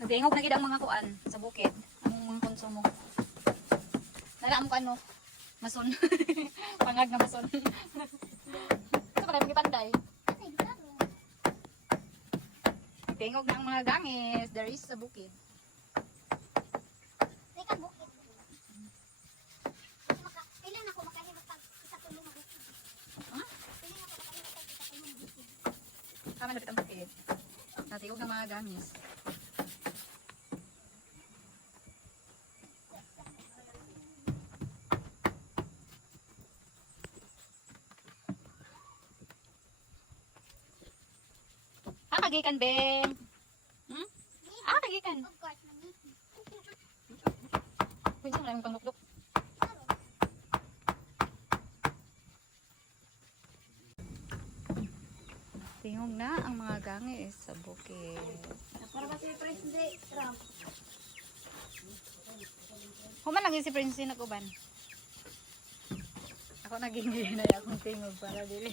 Nagtingog na gid ang mga kuan sa bukid. Ang mga konsumo. Nala mo ano? Mason. Pangag na mason. Ito ba kayo panday? Tingog ng mga gangis. There is sa bukid. Teka, bukid. Kailan ako makahirap pag ikatulong ang bukid? Ha? Kailan ako makahirap pag ikatulong ang bukid? Tama na ang bukid. Natingog ng mga gangis. Kagikan, Beng. Hmm? Kagikan. Of course, manisi. Pwede mo lang panglukluk. Tingog na ang mga gangis sa bukid. Para ba si President Trump? Human lagi si Prince nag-uban. Ako naging na akong tingog para dili.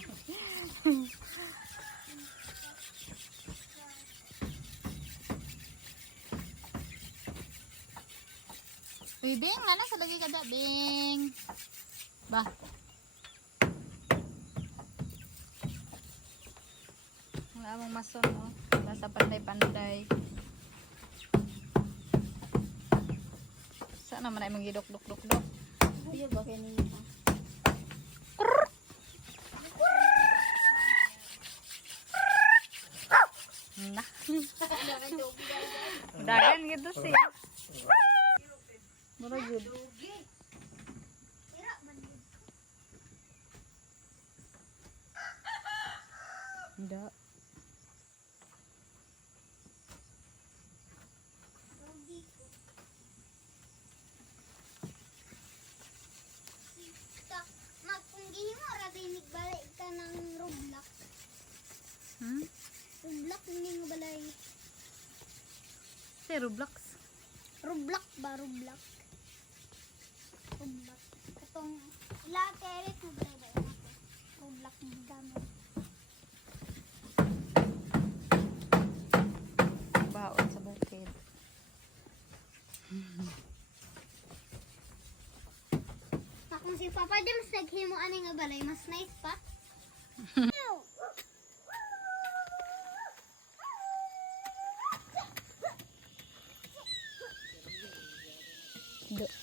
Uy, Bing, nana sa lagi ka da, Bing. Ba? Wala mong mason, no? Basta panday-panday. Saan naman ay magidok-dok-dok-dok? Ayaw ba kayo ninyo? Na. Dagan gitu siya. Mura good. Tira, manid. Hindi. Rugi ko. Kung gihimo, ratinig balik ka ng Roblox. Hmm? Roblox, hindi mo balay. Si Roblox. Roblox ba? Roblox. Roblox. Itong laterit mo balay ba yun? Roblox ng gamit. Baon sa bukid. Kung si Papa James naghimo ani nga balay, mas nice pa.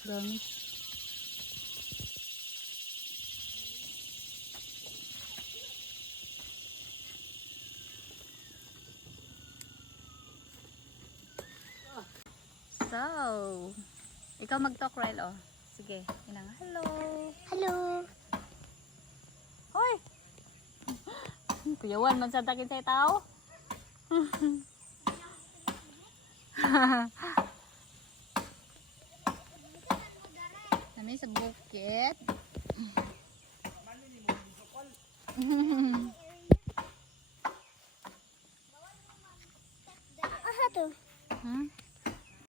Gamit. So, ikaw mag-talk, Ryle, oh. Sige, inang hello. Hello. Hoy! Kuyawan man sa takin sa tao. Nami sa bukid.